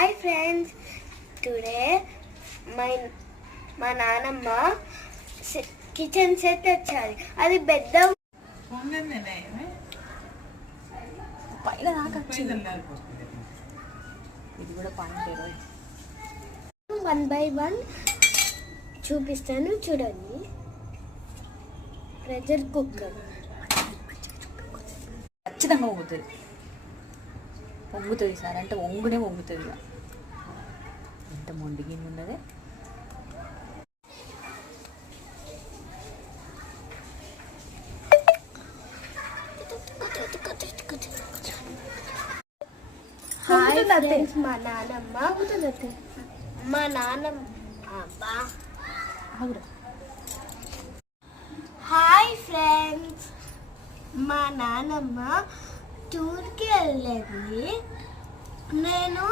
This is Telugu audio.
హాయ్ ఫ్రెండ్స్, టుడే మా నానమ్మ కిచెన్ సెట్ వచ్చారు. అది పెద్ద పైన దాకా ఇది కూడా పాయింట్ 1 by 1 చూపిస్తాను, చూడండి. ప్రెషర్ కుక్కర్ ఖచ్చితంగా వంగుతుంది సార్, అంటే వంగుతుంది. ఎంత మొండిగి ఉన్నది. హాయ్ ఫ్రెండ్స్, మా నానమ్మ హాయ్ ఫ్రెండ్స్, మా నానమ్మ టూర్కి వెళ్ళింది. నేను